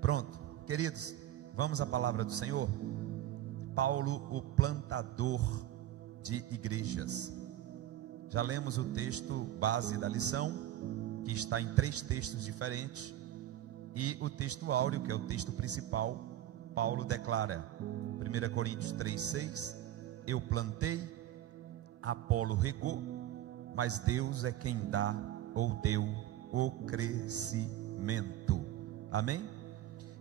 Pronto, queridos, vamos à palavra do Senhor. Paulo, o plantador de igrejas. Já lemos o texto base da lição, que está em 3 textos diferentes, e o texto áureo, que é o texto principal. Paulo declara, 1 Coríntios 3,6: eu plantei, Apolo regou, mas Deus é quem dá ou deu o crescimento. Amém?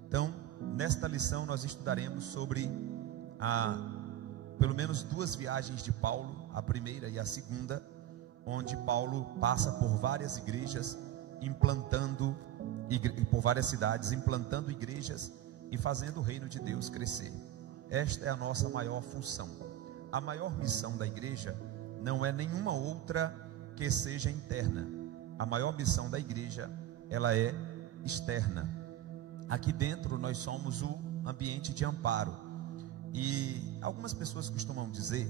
Então, nesta lição nós estudaremos sobre pelo menos 2 viagens de Paulo, a primeira e a segunda, onde Paulo passa por várias igrejas, por várias cidades, implantando igrejas e fazendo o reino de Deus crescer. Esta é a nossa maior função. A maior missão da igreja não é nenhuma outra que seja interna. A maior missão da igreja, ela é externa. Aqui dentro nós somos o ambiente de amparo. E algumas pessoas costumam dizer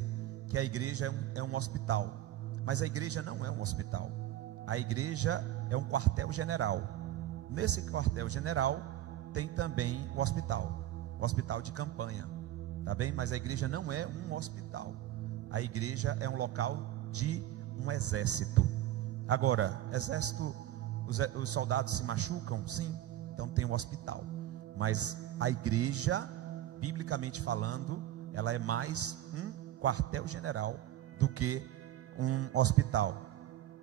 que a igreja é um hospital. Mas a igreja não é um hospital. A igreja é um quartel-general. Nesse quartel-general tem também o hospital de campanha, tá bem? Mas a igreja não é um hospital. A igreja é um local de um exército. Agora, exército, os soldados se machucam? Sim, então tem um hospital. Mas a igreja, biblicamente falando, ela é mais um quartel-general do que um hospital.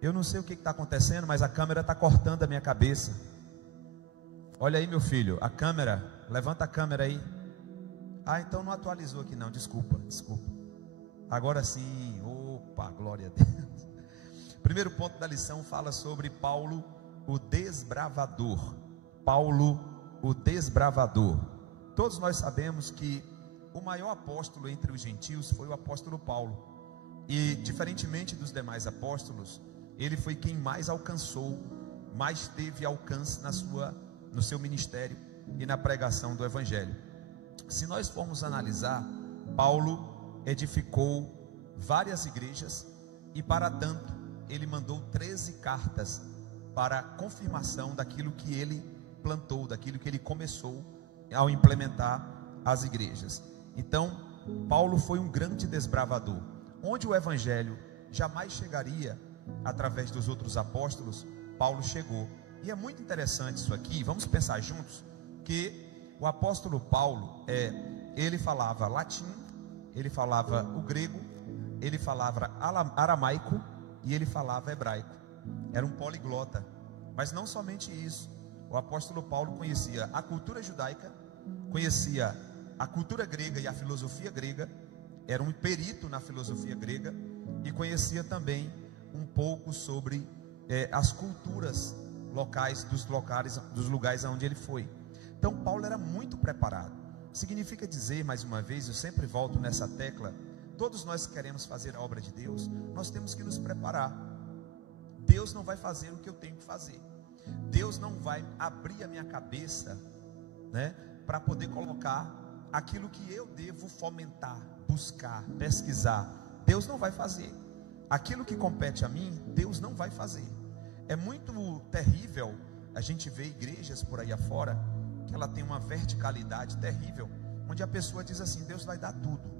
Eu não sei o que está acontecendo, mas a câmera está cortando a minha cabeça. Olha aí, meu filho, a câmera, levanta a câmera aí. Então não atualizou aqui não, desculpa. Agora sim, opa, glória a Deus. Primeiro ponto da lição fala sobre Paulo, o desbravador. Paulo, o desbravador. Todos nós sabemos que o maior apóstolo entre os gentios foi o apóstolo Paulo. E diferentemente dos demais apóstolos, ele foi quem mais alcançou, mais teve alcance no seu ministério e na pregação do evangelho. Se nós formos analisar, Paulo edificou várias igrejas e, para tanto, ele mandou 13 cartas para confirmação daquilo que ele plantou, daquilo que ele começou ao implementar as igrejas. Então, Paulo foi um grande desbravador. Onde o evangelho jamais chegaria através dos outros apóstolos, Paulo chegou. E é muito interessante isso aqui, vamos pensar juntos, que o apóstolo Paulo, ele falava latim, ele falava o grego, ele falava aramaico e ele falava hebraico. Era um poliglota. Mas não somente isso, o apóstolo Paulo conhecia a cultura judaica, conhecia a cultura grega e a filosofia grega, era um perito na filosofia grega, e conhecia também um pouco sobre as culturas locais, dos lugares aonde ele foi. Então Paulo era muito preparado. Significa dizer, mais uma vez, eu sempre volto nessa tecla, todos nós que queremos fazer a obra de Deus, nós temos que nos preparar. Deus não vai fazer o que eu tenho que fazer. Deus não vai abrir a minha cabeça, né, para poder colocar aquilo que eu devo fomentar, buscar, pesquisar. Deus não vai fazer. Aquilo que compete a mim, Deus não vai fazer. É muito terrível a gente ver igrejas por aí afora que ela tem uma verticalidade terrível, onde a pessoa diz assim: Deus vai dar tudo,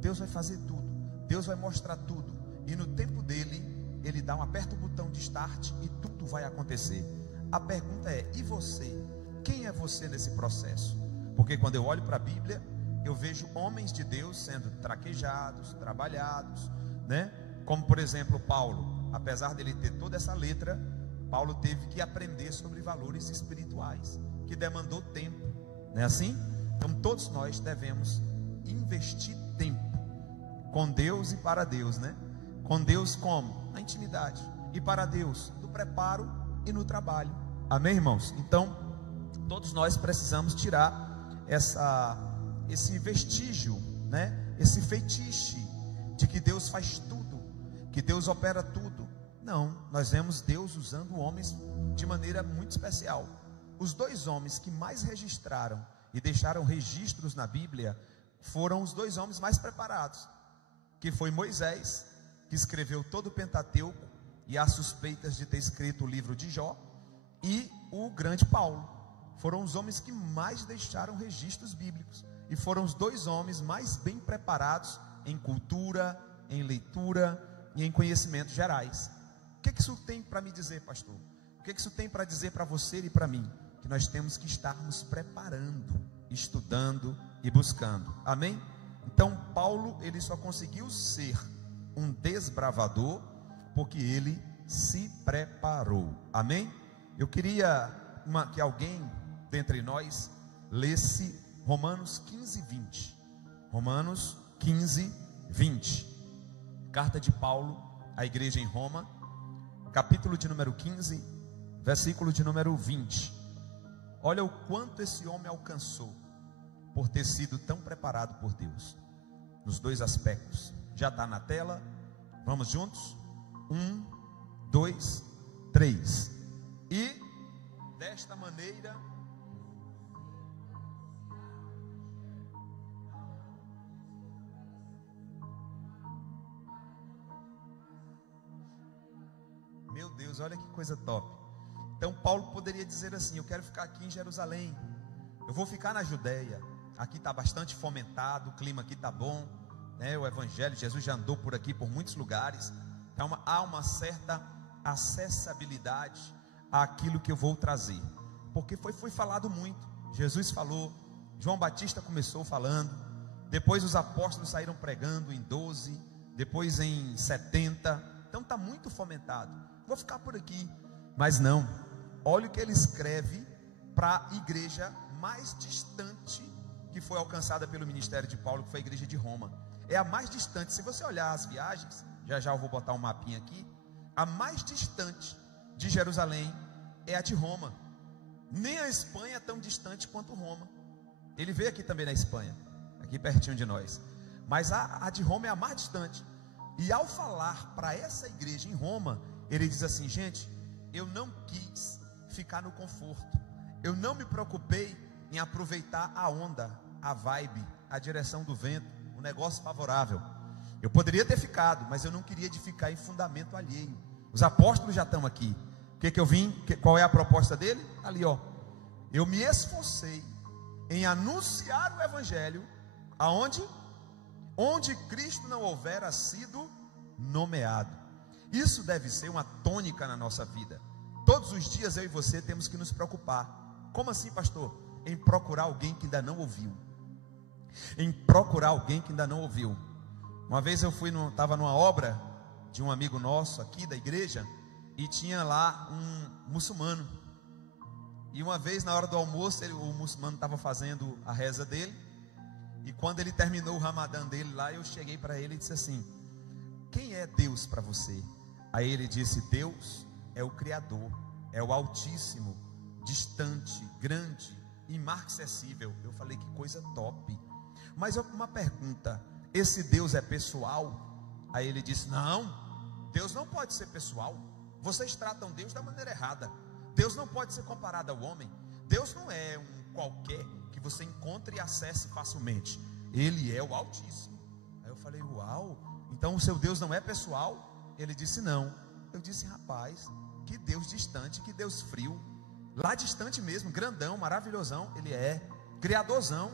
Deus vai fazer tudo, Deus vai mostrar tudo, e no tempo dele, ele aperta o botão de start e tudo vai acontecer. A pergunta é: e você? Quem é você nesse processo? Porque quando eu olho para a Bíblia, eu vejo homens de Deus sendo traquejados, trabalhados, né? Como por exemplo Paulo, apesar dele ter toda essa letra, Paulo teve que aprender sobre valores espirituais, que demandou tempo, não é assim? Então todos nós devemos investir tempo com Deus e para Deus, né? Com Deus como? Na intimidade, e para Deus no preparo e no trabalho. Amém, irmãos? Então todos nós precisamos tirar esse vestígio, né? Esse fetiche de que Deus faz tudo, que Deus opera tudo. Não, nós vemos Deus usando homens de maneira muito especial. Os 2 homens que mais registraram e deixaram registros na Bíblia foram os 2 homens mais preparados, que foi Moisés, que escreveu todo o Pentateuco e há suspeitas de ter escrito o livro de Jó, e o grande Paulo. foram os homens que mais deixaram registros bíblicos, e foram os 2 homens mais bem preparados em cultura, em leitura e em conhecimentos gerais. O que isso tem para me dizer, pastor? O que isso tem para dizer para você e para mim? Que nós temos que estar nos preparando, estudando e buscando. Amém? Então Paulo, ele só conseguiu ser um desbravador porque ele se preparou. Amém? Eu queria que alguém dentre nós lesse Romanos 15, 20. Romanos 15, 20. Carta de Paulo à igreja em Roma, capítulo de número 15, versículo de número 20. Olha o quanto esse homem alcançou por ter sido tão preparado por Deus, nos 2 aspectos. Já está na tela, vamos juntos? 1, 2, 3. E desta maneira meu Deus, olha que coisa top. Então Paulo poderia dizer assim: eu quero ficar aqui em Jerusalém, eu vou ficar na Judéia, aqui está bastante fomentado, o clima aqui está bom, né? O evangelho, Jesus já andou por aqui, por muitos lugares, então há uma certa acessibilidade àquilo que eu vou trazer, porque foi falado muito. Jesus falou, João Batista começou falando, depois os apóstolos saíram pregando em 12, depois em 70, então está muito fomentado, vou ficar por aqui. Mas não, olha o que ele escreve para a igreja mais distante que foi alcançada pelo ministério de Paulo, que foi a igreja de Roma. É a mais distante. Se você olhar as viagens, já eu vou botar um mapinha aqui, a mais distante de Jerusalém é a de Roma. Nem a Espanha é tão distante quanto Roma. Ele veio aqui também na Espanha, aqui pertinho de nós, mas a de Roma é a mais distante. E ao falar para essa igreja em Roma, ele diz assim: gente, eu não quis ficar no conforto, eu não me preocupei em aproveitar a onda, a vibe, a direção do vento, o negócio favorável. Eu poderia ter ficado, mas eu não queria de ficar em fundamento alheio. Os apóstolos já estão aqui. O que eu vim? Qual é a proposta dele? Ali, ó. Eu me esforcei em anunciar o evangelho aonde? Onde Cristo não houvera sido nomeado. Isso deve ser uma tônica na nossa vida. Todos os dias eu e você temos que nos preocupar. Como assim, pastor? Em procurar alguém que ainda não ouviu. Em procurar alguém que ainda não ouviu. Uma vez eu estava numa obra de um amigo nosso aqui da igreja, e tinha lá um muçulmano. E uma vez na hora do almoço, o muçulmano estava fazendo a reza dele, e quando ele terminou o ramadã dele lá, eu cheguei para ele e disse assim: quem é Deus para você? Aí ele disse: Deus é o Criador, é o Altíssimo, distante, grande, inacessível. Eu falei: que coisa top. Mas uma pergunta: esse Deus é pessoal? Aí ele disse: não, Deus não pode ser pessoal. Vocês tratam Deus da maneira errada. Deus não pode ser comparado ao homem. Deus não é um qualquer que você encontre e acesse facilmente. Ele é o Altíssimo. Aí eu falei: uau, então o seu Deus não é pessoal? Ele disse: não. Eu disse: rapaz, que Deus distante, que Deus frio, lá distante mesmo, grandão, maravilhosão. Ele é criadorzão,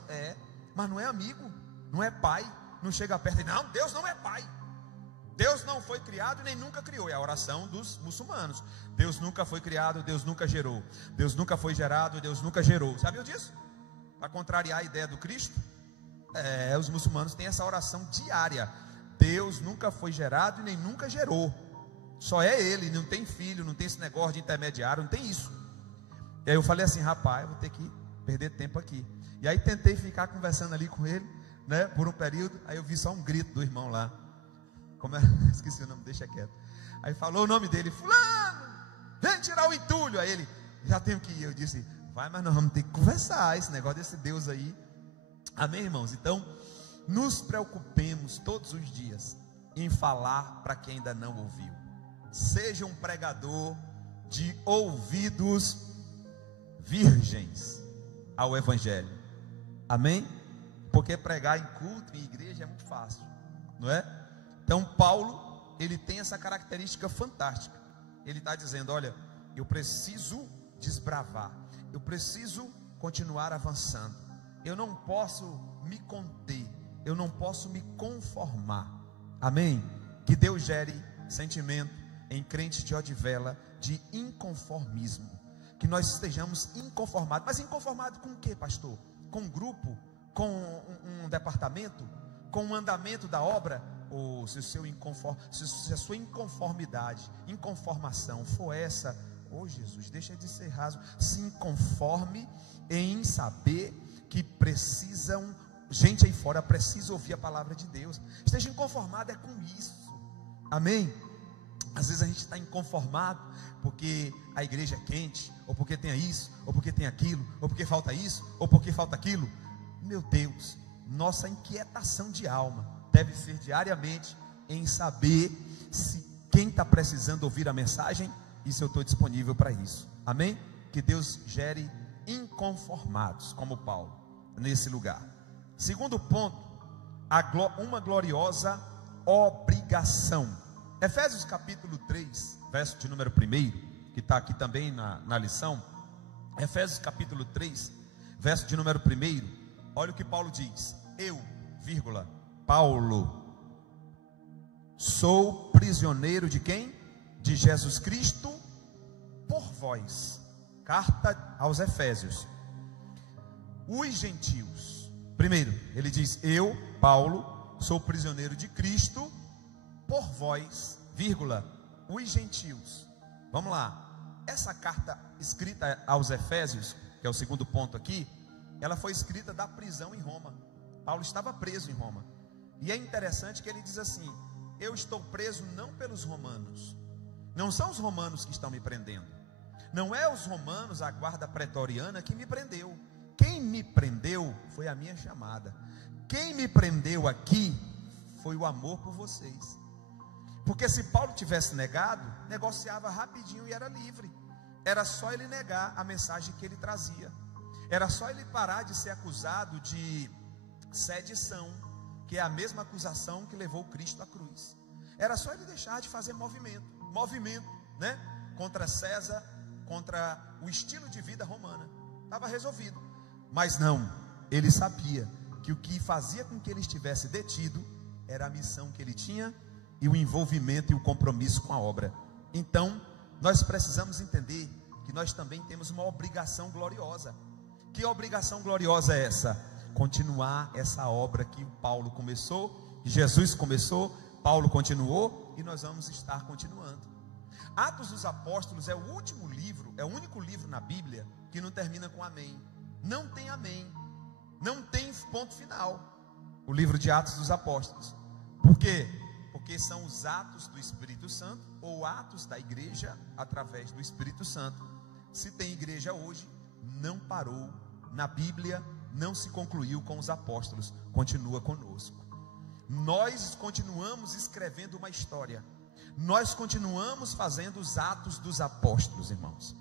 mas não é amigo, não é pai, não chega perto e não, Deus não é pai. Deus não foi criado e nem nunca criou. É a oração dos muçulmanos. Deus nunca foi criado, Deus nunca gerou. Deus nunca foi gerado, Deus nunca gerou. Sabiam disso? Para contrariar a ideia do Cristo, os muçulmanos têm essa oração diária: Deus nunca foi gerado e nem nunca gerou. Só é Ele, não tem filho, não tem esse negócio de intermediário, não tem isso. E aí eu falei assim: rapaz, eu vou ter que perder tempo aqui. E aí tentei ficar conversando ali com ele, né, por um período. Aí eu vi só um grito do irmão lá. Esqueci o nome, deixa quieto. Aí falou o nome dele: fulano, vem tirar o entulho. Aí ele: já tenho que ir. Eu disse: vai, mas nós vamos ter que conversar esse negócio desse Deus aí. Amém, irmãos? Então, nos preocupemos todos os dias em falar para quem ainda não ouviu. Seja um pregador de ouvidos virgens ao evangelho. Amém? Porque pregar em culto, em igreja, é muito fácil, não é? Então Paulo, ele tem essa característica fantástica. Ele está dizendo: olha, eu preciso desbravar, eu preciso continuar avançando. Eu não posso me conter, eu não posso me conformar. Amém? Que Deus gere sentimento em crentes de Odivela de inconformismo, que nós estejamos inconformados. Mas inconformado com o que, pastor? Com um grupo? Com um departamento? Com o andamento da obra? Ou se a sua inconformação for essa, Jesus, deixa de ser raso. Se inconforme em saber que precisam, gente aí fora precisa ouvir a palavra de Deus. Esteja inconformado é com isso. Amém? Às vezes a gente está inconformado porque a igreja é quente, ou porque tem isso, ou porque tem aquilo, ou porque falta isso, ou porque falta aquilo. Meu Deus, nossa inquietação de alma deve ser diariamente em saber se quem está precisando ouvir a mensagem e se eu estou disponível para isso. Amém? Que Deus gere inconformados como Paulo nesse lugar. Segundo ponto, uma gloriosa obrigação. Efésios capítulo 3, verso de número 1, que está aqui também na lição. Efésios capítulo 3, verso de número 1. Olha o que Paulo diz: eu, Paulo, sou prisioneiro de quem? De Jesus Cristo, por vós. Carta aos Efésios. Os gentios. Primeiro, ele diz: eu, Paulo, sou prisioneiro de Cristo, por vós, os gentios. Vamos lá. Essa carta escrita aos Efésios, que é o segundo ponto aqui, ela foi escrita da prisão em Roma. Paulo estava preso em Roma. E é interessante que ele diz assim: eu estou preso não pelos romanos. Não são os romanos que estão me prendendo. Não é os romanos, a guarda pretoriana, que me prendeu. Quem me prendeu foi a minha chamada. Quem me prendeu aqui foi o amor por vocês. Porque se Paulo tivesse negado, negociava rapidinho e era livre. Era só ele negar a mensagem que ele trazia. Era só ele parar de ser acusado de sedição, que é a mesma acusação que levou Cristo à cruz. Era só ele deixar de fazer movimento, né? Contra César, contra o estilo de vida romana. Estava resolvido. Mas não, ele sabia que o que fazia com que ele estivesse detido era a missão que ele tinha e o envolvimento e o compromisso com a obra. Então, nós precisamos entender que nós também temos uma obrigação gloriosa. Que obrigação gloriosa é essa? Continuar essa obra que Paulo começou, que Jesus começou, Paulo continuou e nós vamos estar continuando. Atos dos Apóstolos é o último livro, é o único livro na Bíblia que não termina com amém. Não tem amém, não tem ponto final. O livro de Atos dos Apóstolos. Por quê? Porque são os atos do Espírito Santo, ou atos da igreja através do Espírito Santo. Se tem igreja hoje, não parou na Bíblia, não se concluiu com os apóstolos, continua conosco. Nós continuamos escrevendo uma história, nós continuamos fazendo os atos dos apóstolos, irmãos.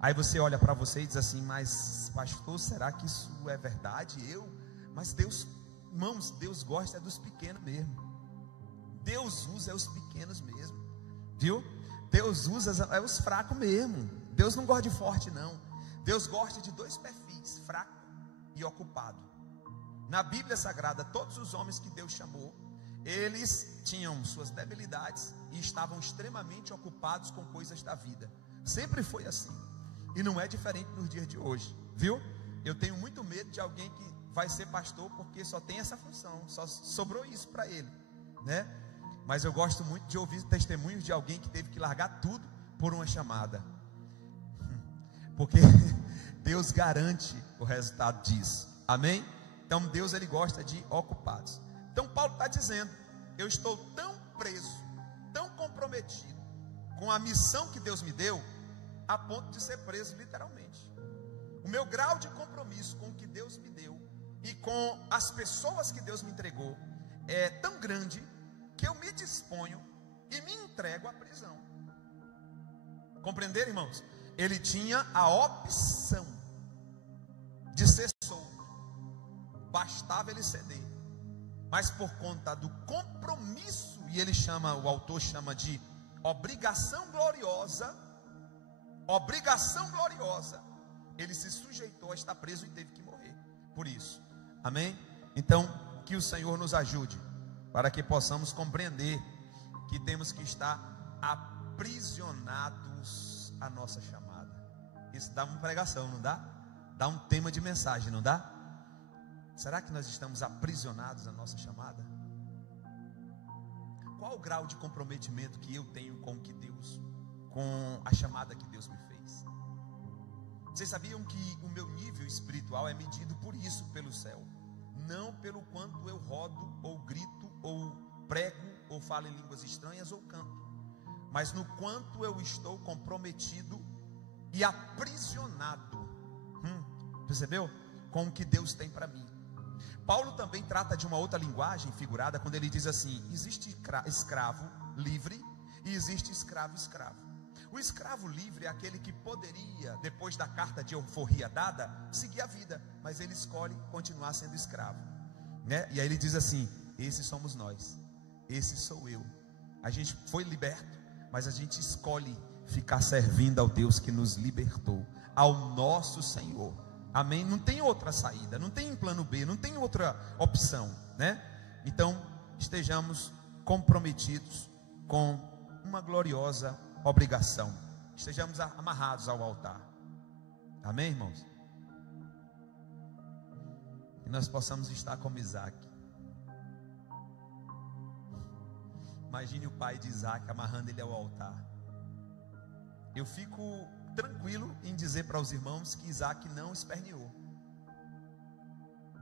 Aí você olha para você e diz assim: mas pastor, será que isso é verdade? Mas Deus, irmãos, Deus gosta dos pequenos mesmo. Deus usa os pequenos mesmo, viu? Deus usa os fracos mesmo. Deus não gosta de forte não. Deus gosta de dois perfis, fraco e ocupado. Na Bíblia Sagrada, todos os homens que Deus chamou, eles tinham suas debilidades e estavam extremamente ocupados com coisas da vida. Sempre foi assim. E não é diferente nos dias de hoje, viu? Eu tenho muito medo de alguém que vai ser pastor porque só tem essa função, só sobrou isso para ele, né? Mas eu gosto muito de ouvir testemunhos de alguém que teve que largar tudo por uma chamada. Porque Deus garante o resultado disso. Amém? Então Deus, ele gosta de ocupados. Então Paulo está dizendo: eu estou tão preso, tão comprometido com a missão que Deus me deu, a ponto de ser preso literalmente. O meu grau de compromisso com o que Deus me deu e com as pessoas que Deus me entregou é tão grande que eu me disponho e me entrego à prisão. Compreenderam, irmãos? Ele tinha a opção de ser solto, bastava ele ceder. Mas por conta do compromisso, e ele chama, o autor chama de obrigação gloriosa, Ele se sujeitou a estar preso e teve que morrer por isso. Amém? Então, que o Senhor nos ajude para que possamos compreender que temos que estar aprisionados à nossa chamada. Isso dá uma pregação, não dá? Dá um tema de mensagem, não dá? Será que nós estamos aprisionados à nossa chamada? Qual o grau de comprometimento que eu tenho com o que Deus, com a chamada que Deus me fez? Vocês sabiam que o meu nível espiritual é medido por isso, pelo céu, não pelo quanto eu rodo, ou grito, ou prego, ou falo em línguas estranhas, ou canto, mas no quanto eu estou comprometido e aprisionado, percebeu? Com o que Deus tem para mim. Paulo também trata de uma outra linguagem figurada, quando ele diz assim: existe escravo livre e existe escravo. O escravo livre é aquele que poderia, depois da carta de alforria dada, seguir a vida, mas ele escolhe continuar sendo escravo, né? E aí ele diz assim: esses somos nós, esse sou eu. A gente foi liberto, mas a gente escolhe ficar servindo ao Deus que nos libertou, ao nosso Senhor. Amém? Não tem outra saída, não tem plano B, não tem outra opção, né? Então, estejamos comprometidos com uma gloriosa obrigação. Estejamos amarrados ao altar. Amém, irmãos? E nós possamos estar como Isaac. Imagine o pai de Isaac amarrando ele ao altar. Eu fico tranquilo em dizer para os irmãos que Isaac não esperneou.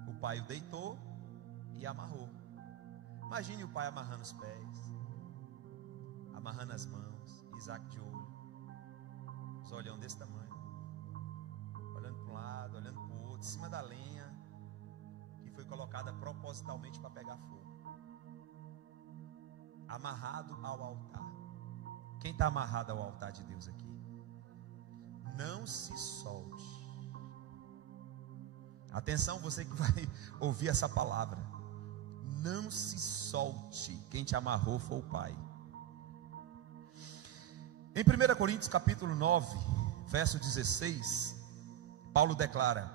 O pai o deitou e amarrou. Imagine o pai amarrando os pés, amarrando as mãos, Isaac de olho, os olhão desse tamanho, olhando para um lado, olhando para o outro, em cima da lenha que foi colocada propositalmente para pegar fogo, amarrado ao altar. Quem está amarrado ao altar de Deus aqui? Não se solte. Atenção, você que vai ouvir essa palavra. Não se solte. Quem te amarrou foi o Pai. Em 1 Coríntios capítulo 9, verso 16, Paulo declara: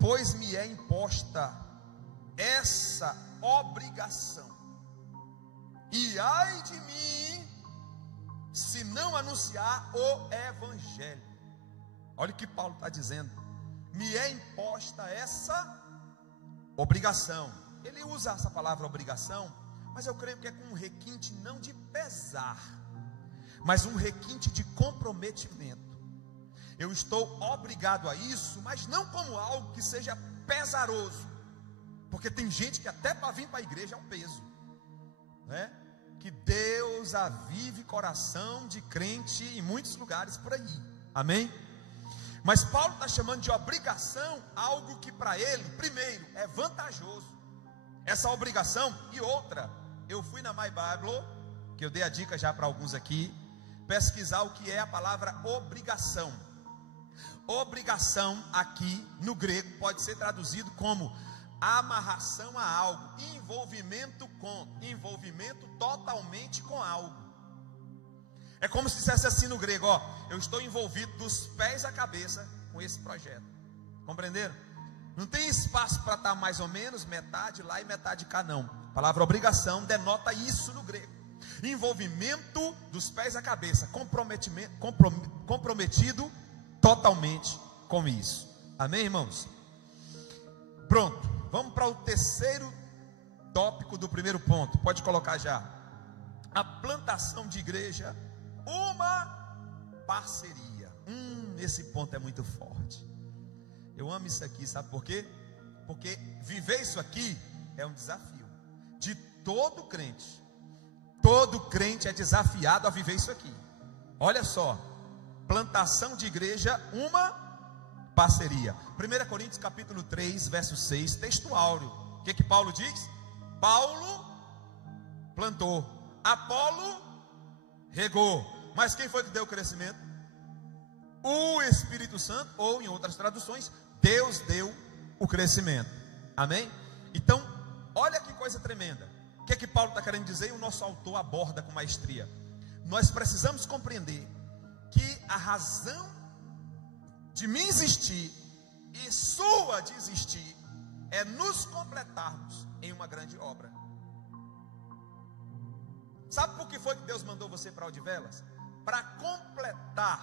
pois me é imposta essa obrigação, e ai de mim se não anunciar o Evangelho. Olha o que Paulo está dizendo: me é imposta essa obrigação. Ele usa essa palavra obrigação, mas eu creio que é com um requinte não de pesar, mas um requinte de comprometimento. Eu estou obrigado a isso, mas não como algo que seja pesaroso, porque tem gente que até para vir para a igreja é um peso, né? Que Deus avive coração de crente em muitos lugares por aí, amém? Mas Paulo está chamando de obrigação algo que para ele, primeiro, é vantajoso, essa obrigação. E outra, eu fui na My Bible, que eu dei a dica já para alguns aqui, pesquisar o que é a palavra obrigação. Obrigação aqui no grego pode ser traduzido como amarração a algo, envolvimento totalmente com algo. É como se dissesse assim no grego: ó, eu estou envolvido dos pés à cabeça com esse projeto. Compreenderam? Não tem espaço para estar mais ou menos metade lá e metade cá, não. A palavra obrigação denota isso no grego: envolvimento dos pés à cabeça, comprometido totalmente com isso. Amém, irmãos? Pronto. Vamos para o terceiro tópico do primeiro ponto. Pode colocar já. A plantação de igreja, uma parceria. Esse ponto é muito forte. Eu amo isso aqui, sabe por quê? Porque viver isso aqui é um desafio de todo crente. Todo crente é desafiado a viver isso aqui. Olha só. Plantação de igreja, uma parceria. 1 Coríntios capítulo 3, verso 6, texto áureo. O que Paulo diz? Paulo plantou, Apolo regou, mas quem foi que deu o crescimento? O Espírito Santo, ou em outras traduções, Deus deu o crescimento. Amém? Então, olha que coisa tremenda. O que Paulo está querendo dizer? E o nosso autor aborda com maestria. Nós precisamos compreender que a razão de mim insistir e sua desistir é nos completarmos em uma grande obra. Sabe por que foi que Deus mandou você para Odivelas? Para completar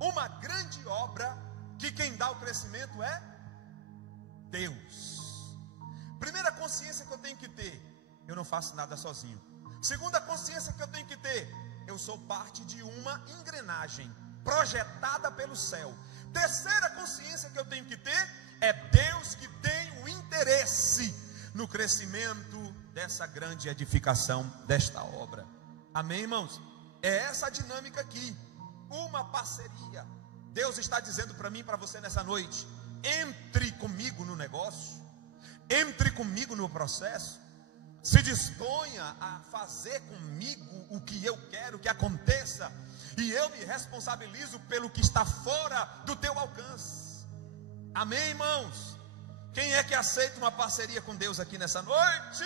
uma grande obra, que quem dá o crescimento é Deus. Primeira consciência que eu tenho que ter: eu não faço nada sozinho. Segunda consciência que eu tenho que ter: eu sou parte de uma engrenagem projetada pelo céu. Terceira consciência que eu tenho que ter: é Deus que tem o interesse no crescimento dessa grande edificação, desta obra. Amém, irmãos? É essa a dinâmica aqui, uma parceria. Deus está dizendo para mim e para você nessa noite: entre comigo no negócio, entre comigo no processo, se disponha a fazer comigo o que eu quero que aconteça, e eu me responsabilizo pelo que está fora do teu alcance. Amém, irmãos? Quem é que aceita uma parceria com Deus aqui nessa noite?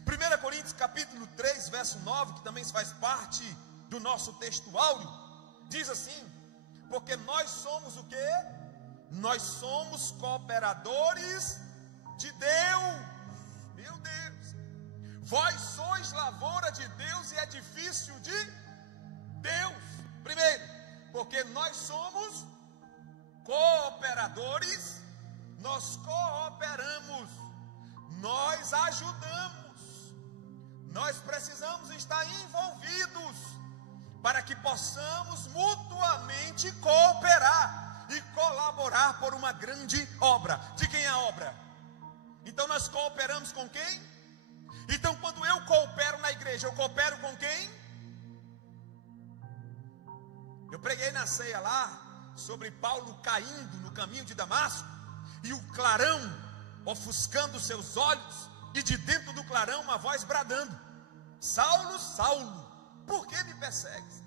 1 Coríntios capítulo 3, verso 9, que também faz parte do nosso texto áureo, diz assim: porque nós somos o quê? Nós somos cooperadores de Deus. Meu Deus! Vós sois lavoura de Deus e edifício de Deus. Primeiro, porque nós somos cooperadores, nós cooperamos, nós ajudamos, nós precisamos estar envolvidos para que possamos mutuamente cooperar e colaborar por uma grande obra. De quem é a obra? Então nós cooperamos com quem? Então quando eu coopero na igreja, eu coopero com quem? Eu preguei na ceia lá sobre Paulo caindo no caminho de Damasco, e o clarão ofuscando seus olhos, e de dentro do clarão uma voz bradando: Saulo, Saulo, por que me persegues?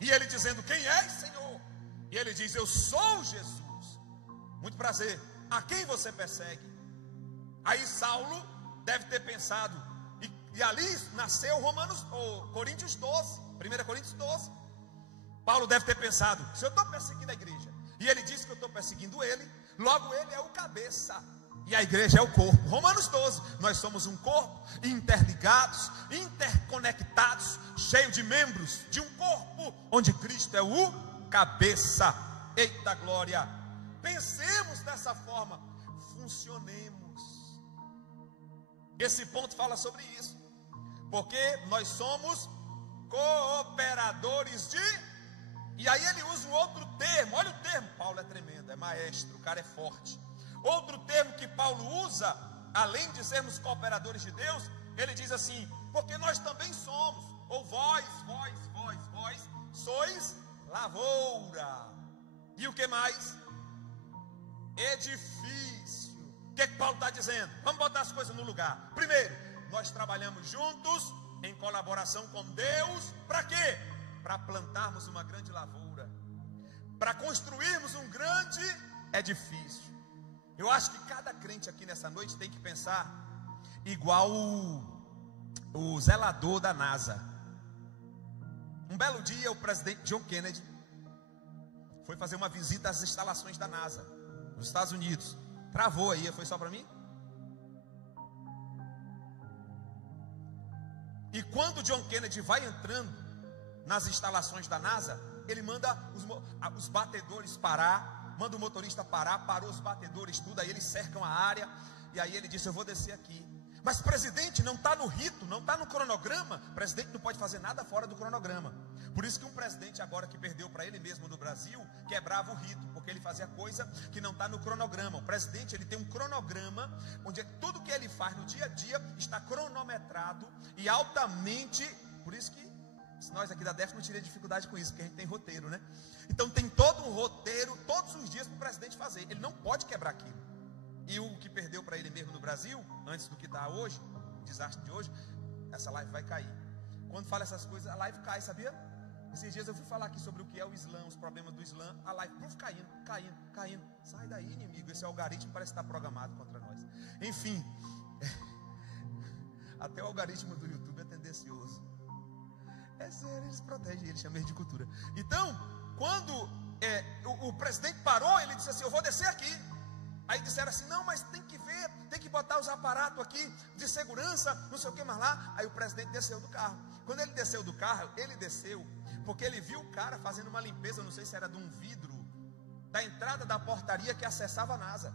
E ele dizendo: quem és, Senhor? E ele diz: eu sou Jesus. Muito prazer, a quem você persegue? Aí Saulo deve ter pensado, e ali nasceu Coríntios 12, 1 Coríntios 12. Paulo deve ter pensado: se eu estou perseguindo a igreja, e ele disse que eu estou perseguindo ele, logo ele é o cabeça, e a igreja é o corpo. Romanos 12, nós somos um corpo, interligados, interconectados, cheio de membros, de um corpo, onde Cristo é o cabeça. Eita glória! Pensemos dessa forma, funcionemos. Esse ponto fala sobre isso, porque nós somos cooperadores de... E aí ele usa um outro termo, olha o termo, Paulo é tremendo, é maestro, o cara é forte. Outro termo que Paulo usa, além de sermos cooperadores de Deus, ele diz assim: porque nós também somos, ou vós sois lavoura. E o que mais? Edifício. O que Paulo está dizendo? Vamos botar as coisas no lugar. Primeiro, nós trabalhamos juntos, em colaboração com Deus, para quê? Para plantarmos uma grande lavoura, para construirmos um grande edifício. Eu acho que cada crente aqui nessa noite tem que pensar igual o zelador da NASA. Um belo dia o presidente John Kennedy foi fazer uma visita às instalações da NASA nos Estados Unidos. Travou aí, foi só para mim? E quando John Kennedy vai entrando nas instalações da NASA, ele manda os batedores parar, manda o motorista parar, parou os batedores tudo, aí eles cercam a área, e aí ele disse: eu vou descer aqui. Mas presidente, não está no rito, não está no cronograma. O presidente não pode fazer nada fora do cronograma. Por isso que um presidente agora que perdeu para ele mesmo no Brasil, quebrava o rito, porque ele fazia coisa que não está no cronograma. O presidente, ele tem um cronograma, onde tudo que ele faz no dia a dia está cronometrado e altamente. Por isso que nós aqui da DEF não tiramos dificuldade com isso, porque a gente tem roteiro, né? Então tem todo um roteiro, todos os dias para o presidente fazer. Ele não pode quebrar aquilo. E o que perdeu para ele mesmo no Brasil, antes do que está hoje, o desastre de hoje, essa live vai cair. Quando fala essas coisas, a live cai, sabia? Esses dias eu fui falar aqui sobre o que é o Islã, os problemas do Islã, a live caindo. Sai daí, inimigo, esse algoritmo parece estar programado contra nós. Enfim, até o algoritmo do YouTube é tendencioso. É sério, eles protegem, eles chamam de cultura. Então, quando o presidente parou, ele disse assim: eu vou descer aqui. Aí disseram assim: não, mas tem que ver, tem que botar os aparatos aqui de segurança, não sei o que mais lá. Aí o presidente desceu do carro. Quando ele desceu do carro, ele desceu porque ele viu o cara fazendo uma limpeza, não sei se era de um vidro, da entrada da portaria que acessava a NASA.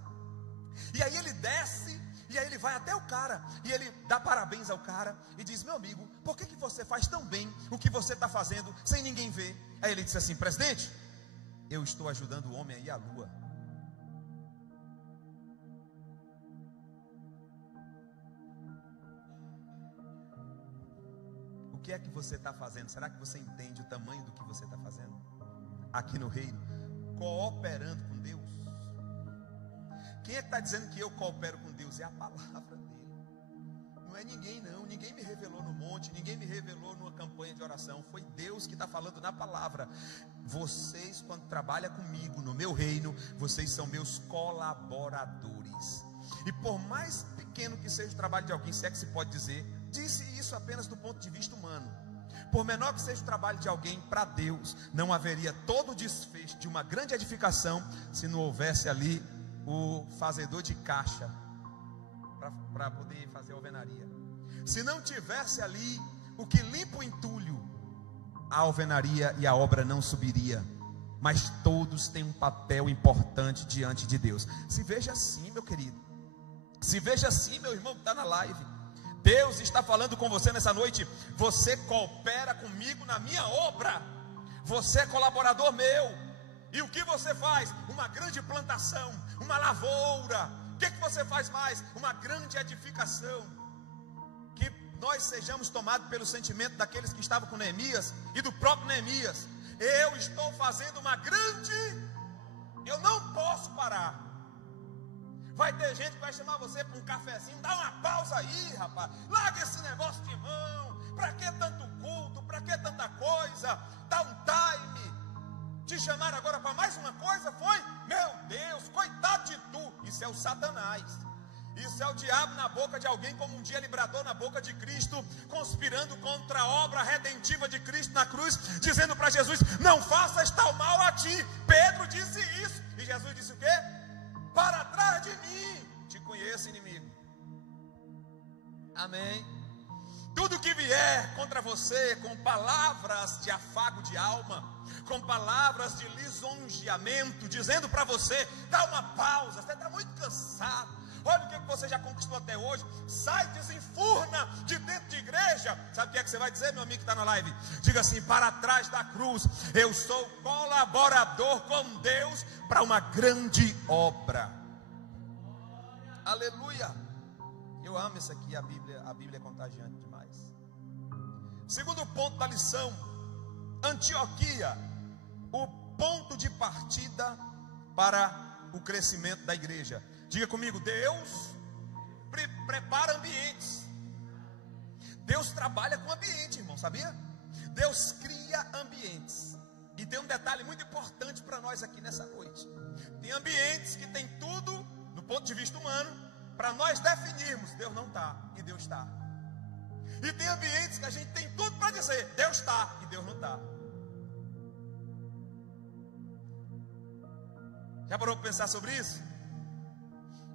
E aí ele desce, e aí ele vai até o cara, e ele dá parabéns ao cara, e diz: meu amigo, por que você faz tão bem o que você está fazendo, sem ninguém ver? Aí ele disse assim: presidente, eu estou ajudando o homem a ir à lua. O que é que você está fazendo? Será que você entende o tamanho do que você está fazendo? Aqui no reino, cooperando com Deus. Quem é que está dizendo que eu coopero com Deus? É a palavra dele. Não é ninguém não. Ninguém me revelou no monte, ninguém me revelou numa campanha de oração. Foi Deus que está falando na palavra. Vocês, quando trabalham comigo no meu reino, vocês são meus colaboradores. E por mais pequeno que seja o trabalho de alguém, se é que se pode dizer, disse isso apenas do ponto de vista humano. Por menor que seja o trabalho de alguém, para Deus não haveria todo o desfecho de uma grande edificação se não houvesse ali o fazedor de caixa para poder fazer a alvenaria. Se não tivesse ali o que limpa o entulho, a alvenaria e a obra não subiria. Mas todos têm um papel importante diante de Deus. Se veja assim, meu querido. Se veja assim, meu irmão que está na live. Deus está falando com você nessa noite. Você coopera comigo na minha obra. Você é colaborador meu. E o que você faz? Uma grande plantação, uma lavoura. O que você faz mais? Uma grande edificação. Que nós sejamos tomados pelo sentimento daqueles que estavam com Neemias e do próprio Neemias. Eu estou fazendo uma grande... Eu não posso parar. Vai ter gente que vai chamar você para um cafezinho. Dá uma pausa aí, rapaz. Larga esse negócio de mão. Para que tanto culto? Para que tanta coisa? Dá um time. Te chamaram agora para mais uma coisa? Foi? Meu Deus, coitado de tu. Isso é o Satanás. Isso é o diabo na boca de alguém, como um dia ele bradou na boca de Cristo, conspirando contra a obra redentiva de Cristo na cruz, dizendo para Jesus: não faças tal mal a ti. Pedro disse isso. E Jesus disse o quê? Para trás de mim, te conheço, inimigo. Amém. Tudo que vier contra você com palavras de afago de alma, com palavras de lisonjeamento, dizendo para você: dá uma pausa, você está muito cansado, olha o que você já conquistou até hoje, sai, desenfurna de dentro de igreja. Sabe o que é que você vai dizer, meu amigo que está na live? Diga assim: para trás da cruz, eu sou colaborador com Deus para uma grande obra. Aleluia. Eu amo isso aqui, a Bíblia é contagiante demais. Segundo ponto da lição: Antioquia, o ponto de partida para o crescimento da igreja. Diga comigo: Deus prepara ambientes. Deus trabalha com ambiente, irmão, sabia? Deus cria ambientes. E tem um detalhe muito importante para nós aqui nessa noite. Tem ambientes que tem tudo, do ponto de vista humano, para nós definirmos: Deus não está e Deus está. E tem ambientes que a gente tem tudo para dizer: Deus está e Deus não está. Já parou para pensar sobre isso?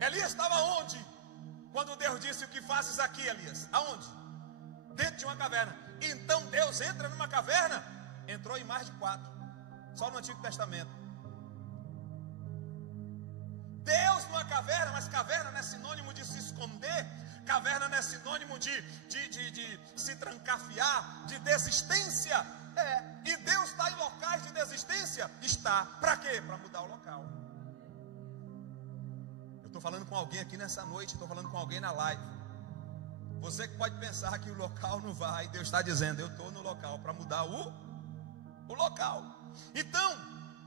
Elias estava onde? Quando Deus disse: o que fazes aqui, Elias? Aonde? Dentro de uma caverna. Então Deus entra numa caverna? Entrou em mais de 4, só no Antigo Testamento. Deus numa caverna, mas caverna não é sinônimo de se esconder. Caverna não é sinônimo de se trancafiar, de desistência. E Deus está em locais de desistência? Está. Para quê? Para mudar o local. Eu estou falando com alguém aqui nessa noite, estou falando com alguém na live. Você que pode pensar que o local não vai, Deus está dizendo: eu estou no local para mudar o local. Então,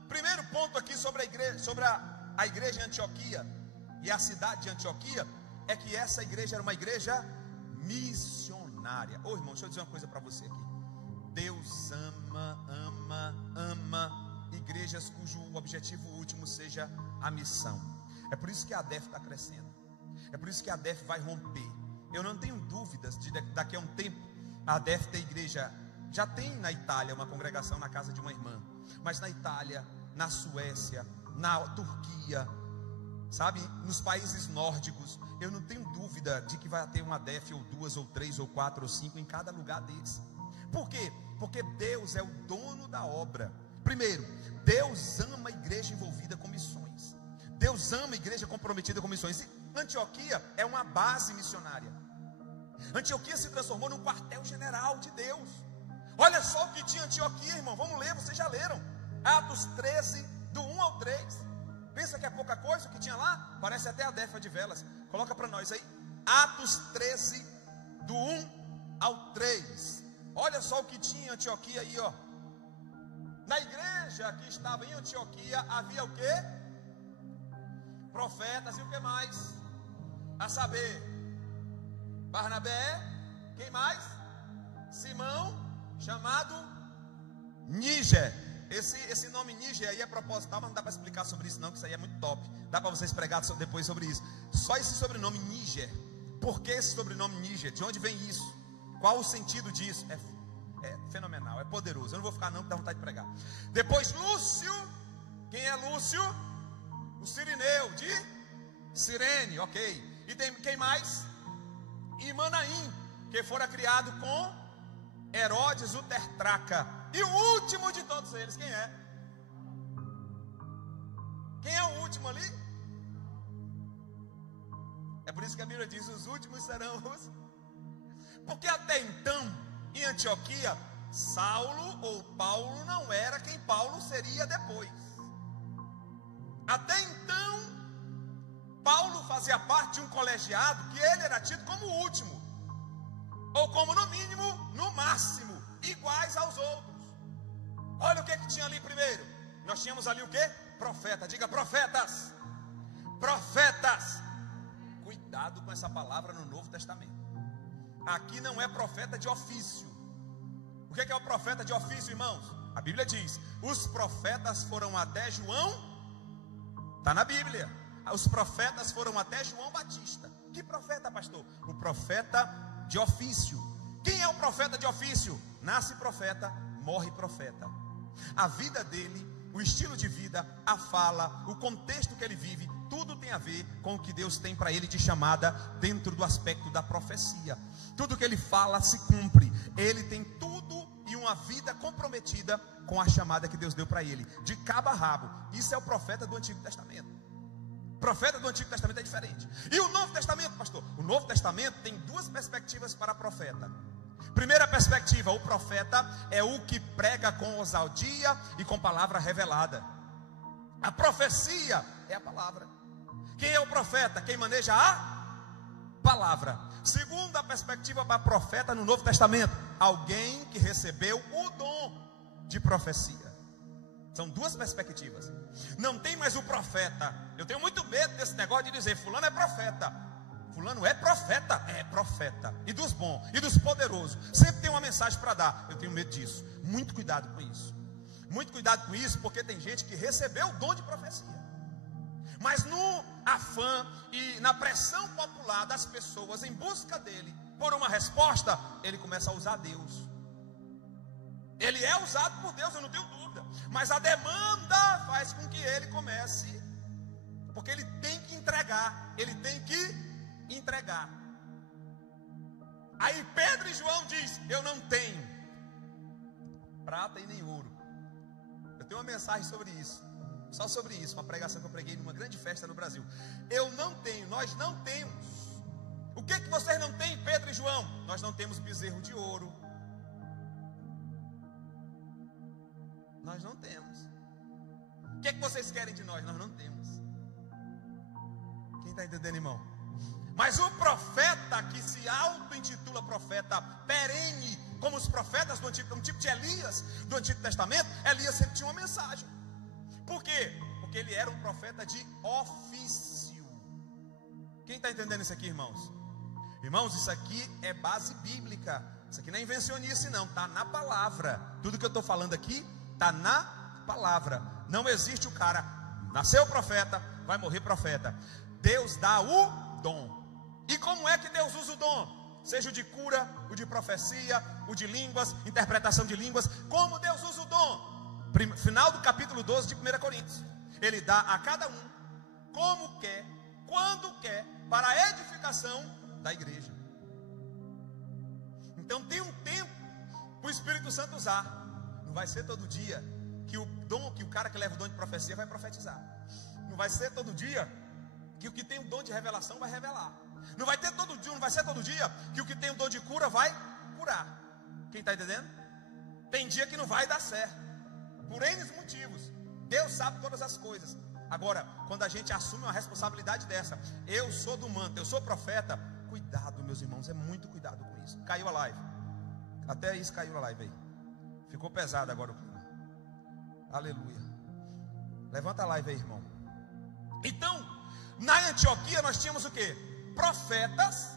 primeiro ponto aqui sobre a igreja, sobre a igreja de Antioquia e a cidade de Antioquia, é que essa igreja era uma igreja missionária. Ô irmão, deixa eu dizer uma coisa para você aqui. Deus ama igrejas cujo objetivo último seja a missão. É por isso que a ADEF está crescendo. É por isso que a ADEF vai romper. Eu não tenho dúvidas de daqui a um tempo a ADEF ter igreja. Já tem na Itália uma congregação na casa de uma irmã, mas na Itália na Suécia, na Turquia, sabe, nos países nórdicos. Eu não tenho dúvida de que vai ter uma DEF ou 2 ou 3 ou 4 ou 5 em cada lugar desse. Por quê? Porque Deus é o dono da obra. Primeiro, Deus ama a igreja envolvida com missões. Deus ama a igreja comprometida com missões. E Antioquia é uma base missionária. Antioquia se transformou num quartel-general de Deus. Olha só o que tinha Antioquia, irmão. Vamos ler, vocês já leram. Atos 13, do 1 ao 3. Pensa que é pouca coisa o que tinha lá? Parece até a Défia de Velas. Coloca para nós aí. Atos 13, do 1 ao 3. Olha só o que tinha em Antioquia aí, ó. Na igreja que estava em Antioquia havia o quê? Profetas e o que mais? A saber, Barnabé, quem mais? Simão, chamado Níger. Esse nome Níger aí é proposital, mas não dá para explicar sobre isso não, que isso aí é muito top. Dá para vocês pregarem depois sobre isso. Só esse sobrenome Níger. Por que esse sobrenome Níger? De onde vem isso? Qual o sentido disso? É fenomenal, é poderoso. Eu não vou ficar não, porque dá vontade de pregar. Depois Lúcio. Quem é Lúcio? O Cirineu de Cirene, ok. E tem quem mais? E Manaim, que fora criado com Herodes o Tetrarca. E o último de todos eles, quem é? Quem é o último ali? É por isso que a Bíblia diz: os últimos serão os. Porque até então, em Antioquia, Saulo ou Paulo não era quem Paulo seria depois. Até então, Paulo fazia parte de um colegiado que ele era tido como o último, ou como no mínimo, no máximo, iguais aos outros. Olha o que tinha ali primeiro. Nós tínhamos ali o que? Profeta. Diga profetas. Profetas. Cuidado com essa palavra no Novo Testamento. Aqui não é profeta de ofício. O que é o profeta de ofício, irmãos? A Bíblia diz: os profetas foram até João. Está na Bíblia. Os profetas foram até João Batista. Que profeta, pastor? O profeta de ofício. Quem é o profeta de ofício? Nasce profeta, morre profeta. A vida dele, o estilo de vida, a fala, o contexto que ele vive, tudo tem a ver com o que Deus tem para ele de chamada dentro do aspecto da profecia. Tudo que ele fala se cumpre. Ele tem tudo e uma vida comprometida com a chamada que Deus deu para ele, de cabo a rabo. Isso é o profeta do Antigo Testamento. O profeta do Antigo Testamento é diferente. E o Novo Testamento, pastor? O Novo Testamento tem duas perspectivas para profeta. Primeira perspectiva: o profeta é o que prega com ousadia e com palavra revelada. A profecia é a palavra. Quem é o profeta? Quem maneja a palavra. Segunda perspectiva para profeta no Novo Testamento: alguém que recebeu o dom de profecia. São duas perspectivas. Não tem mais o profeta. Eu tenho muito medo desse negócio de dizer fulano é profeta. Fulano é profeta. É profeta. E dos bons, e dos poderosos. Sempre tem uma mensagem para dar. Eu tenho medo disso. Muito cuidado com isso. Muito cuidado com isso, porque tem gente que recebeu o dom de profecia, mas no afã e na pressão popular das pessoas em busca dele por uma resposta, ele começa a usar Deus. Ele é usado por Deus, eu não tenho dúvida, mas a demanda faz com que ele comece, porque ele tem que entregar. Ele tem que entregar. Aí Pedro e João diz: eu não tenho prata e nem ouro. Eu tenho uma mensagem sobre isso, só sobre isso, uma pregação que eu preguei numa grande festa no Brasil. Eu não tenho, nós não temos. O que vocês não têm, Pedro e João? Nós não temos bezerro de ouro. Nós não temos. O que vocês querem de nós? Nós não temos. Quem está entendendo, irmão? Mas o profeta que se auto-intitula profeta perene, como os profetas do Antigo, um tipo de Elias do Antigo Testamento, Elias sempre tinha uma mensagem. Por quê? Porque ele era um profeta de ofício. Quem está entendendo isso aqui, irmãos? Irmãos, isso aqui é base bíblica. Isso aqui não é invencionice não, está na palavra. Tudo que eu estou falando aqui está na palavra. Não existe o cara nasceu profeta, vai morrer profeta. Deus dá o dom. E como é que Deus usa o dom? Seja o de cura, o de profecia, o de línguas, interpretação de línguas. Como Deus usa o dom? Final do capítulo 12 de 1 Coríntios. Ele dá a cada um como quer, quando quer, para a edificação da igreja. Então tem um tempo para o Espírito Santo usar. Não vai ser todo dia que o cara que leva o dom de profecia vai profetizar. Não vai ser todo dia que o que tem o dom de revelação vai revelar. Não vai ser todo dia que o que tem o dom de cura vai curar. Quem está entendendo? Tem dia que não vai dar certo, por N motivos. Deus sabe todas as coisas. Agora, quando a gente assume uma responsabilidade dessa, eu sou do manto, eu sou profeta, cuidado, meus irmãos, é muito cuidado com isso. Caiu a live. Até isso caiu a live aí. Ficou pesado agora o clima. Aleluia. Levanta a live aí, irmão. Então, na Antioquia nós tínhamos o quê? Profetas.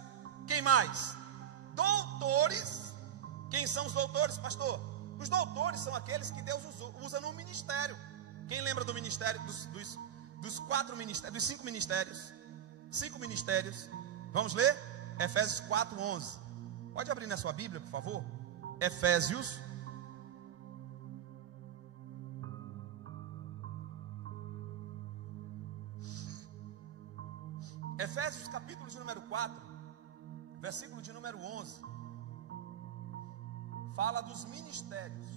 Quem mais? Doutores. Quem são os doutores, pastor? Os doutores são aqueles que Deus usa no ministério. Quem lembra do ministério, dos 4 ministérios, dos 5 ministérios? 5 ministérios. Vamos ler? Efésios 4:11. Pode abrir na sua Bíblia, por favor? Efésios. Efésios capítulo de número 4, versículo de número 11. Fala dos ministérios.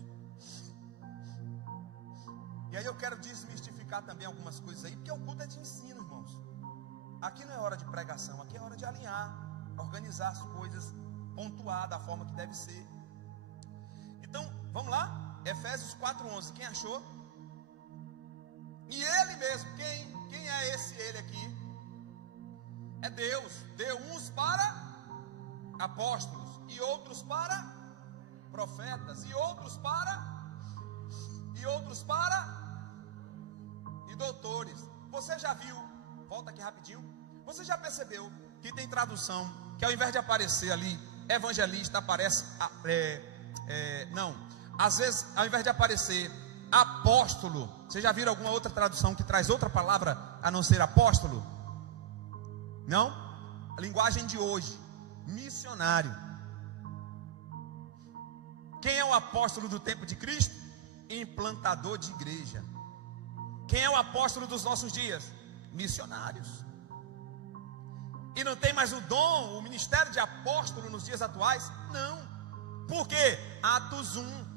E aí eu quero desmistificar também algumas coisas aí, porque o culto é de ensino, irmãos. Aqui não é hora de pregação, aqui é hora de alinhar, organizar as coisas, pontuar da forma que deve ser. Então, vamos lá? Efésios 4:11, quem achou? E ele mesmo, quem é esse ele aqui? É Deus. Deu uns para apóstolos, e outros para profetas, e outros para e doutores. Você já viu, volta aqui rapidinho, você já percebeu que tem tradução que ao invés de aparecer ali evangelista, aparece não, às vezes ao invés de aparecer apóstolo, você já viram alguma outra tradução que traz outra palavra a não ser apóstolo? Não? A linguagem de hoje, missionário. Quem é o apóstolo do tempo de Cristo? Implantador de igreja. Quem é o apóstolo dos nossos dias? Missionários. E não tem mais o dom, o ministério de apóstolo nos dias atuais? Não. Por quê? Atos 1.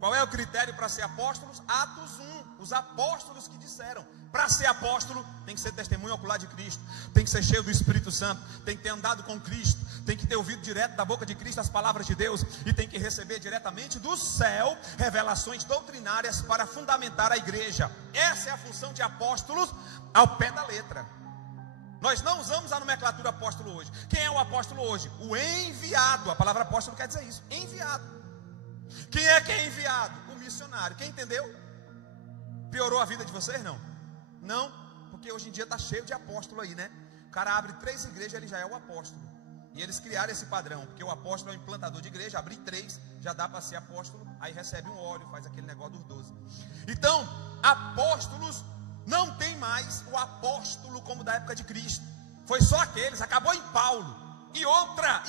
Qual é o critério para ser apóstolos? Atos 1. Os apóstolos que disseram. Para ser apóstolo, tem que ser testemunho ocular de Cristo, tem que ser cheio do Espírito Santo, tem que ter andado com Cristo, tem que ter ouvido direto da boca de Cristo as palavras de Deus, e tem que receber diretamente do céu revelações doutrinárias para fundamentar a igreja. Essa é a função de apóstolos ao pé da letra. Nós não usamos a nomenclatura apóstolo hoje. Quem é o apóstolo hoje? O enviado. A palavra apóstolo quer dizer isso, enviado. Quem é enviado? O missionário. Quem entendeu? Piorou a vida de vocês? Não, porque hoje em dia está cheio de apóstolo aí, né? O cara abre 3 igrejas, ele já é o apóstolo. E eles criaram esse padrão, porque o apóstolo é um implantador de igreja. Abrir 3, já dá para ser apóstolo. Aí recebe um óleo, faz aquele negócio dos 12. Então, apóstolos, não tem mais o apóstolo como da época de Cristo. Foi só aqueles, acabou em Paulo. E outra,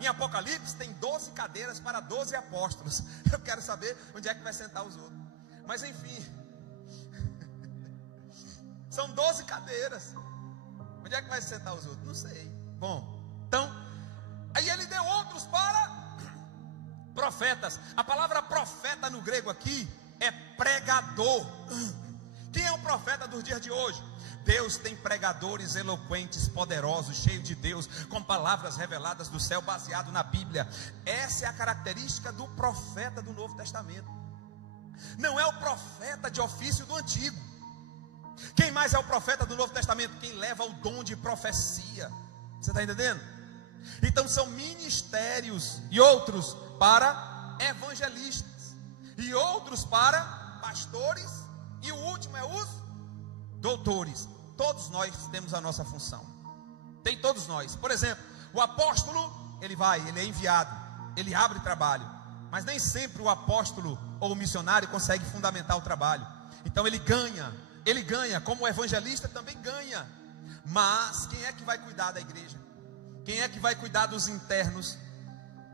em Apocalipse tem 12 cadeiras para 12 apóstolos. Eu quero saber onde é que vai sentar os outros. Mas enfim, são 12 cadeiras. Onde é que vai sentar os outros? Não sei. Bom, então, aí ele deu outros para profetas. A palavra profeta no grego aqui é pregador. Quem é o profeta dos dias de hoje? Deus tem pregadores eloquentes, poderosos, cheios de Deus, com palavras reveladas do céu, baseado na Bíblia. Essa é a característica do profeta do Novo Testamento. Não é o profeta de ofício do Antigo. Quem mais é o profeta do Novo Testamento? Quem leva o dom de profecia. Você está entendendo? Então são ministérios, e outros para evangelistas, e outros para pastores, e o último é os doutores. Todos nós temos a nossa função. Tem todos nós. Por exemplo, o apóstolo, ele é enviado, ele abre trabalho, mas nem sempre o apóstolo ou o missionário consegue fundamentar o trabalho. Então ele ganha, como o evangelista também ganha. Mas quem é que vai cuidar da igreja? Quem é que vai cuidar dos internos?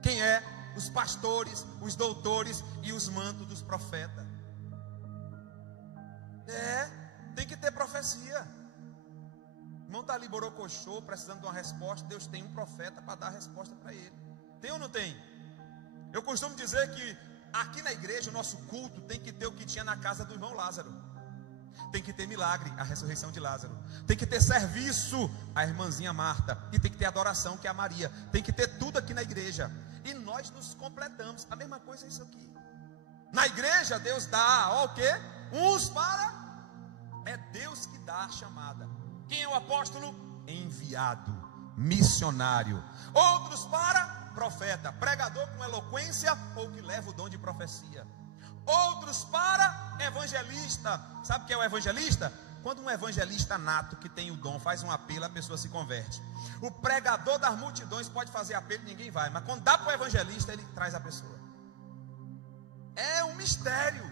Quem é? Os pastores, os doutores e os mantos dos profetas. Tem que ter profecia. O irmão está ali borocochô, precisando de uma resposta. Deus tem um profeta para dar a resposta para ele. Tem ou não tem? Eu costumo dizer que aqui na igreja o nosso culto tem que ter o que tinha na casa do irmão Lázaro. Tem que ter milagre, a ressurreição de Lázaro. Tem que ter serviço, a irmãzinha Marta. E tem que ter adoração, que é a Maria. Tem que ter tudo aqui na igreja. E nós nos completamos. A mesma coisa é isso aqui. Na igreja Deus dá, o quê? Uns para... É Deus que dá a chamada. Quem é o apóstolo? Enviado, missionário. Outros para profeta, pregador com eloquência ou que leva o dom de profecia. Outros para evangelista. Sabe o que é o evangelista? Quando um evangelista nato que tem o dom faz um apelo, a pessoa se converte. O pregador das multidões pode fazer apelo e ninguém vai, mas quando dá para o evangelista, ele traz a pessoa. É um mistério,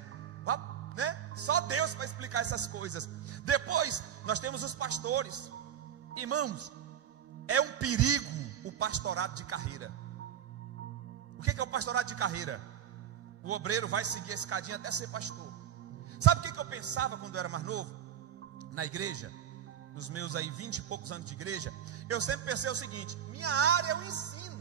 né? Só Deus vai explicar essas coisas. Depois nós temos os pastores. Irmãos, é um perigo o pastorado de carreira. O que é o pastorado de carreira? O obreiro vai seguir a escadinha até ser pastor. Sabe o que eu pensava quando eu era mais novo? Na igreja, nos meus aí 20 e poucos anos de igreja, eu sempre pensei o seguinte: minha área é o ensino,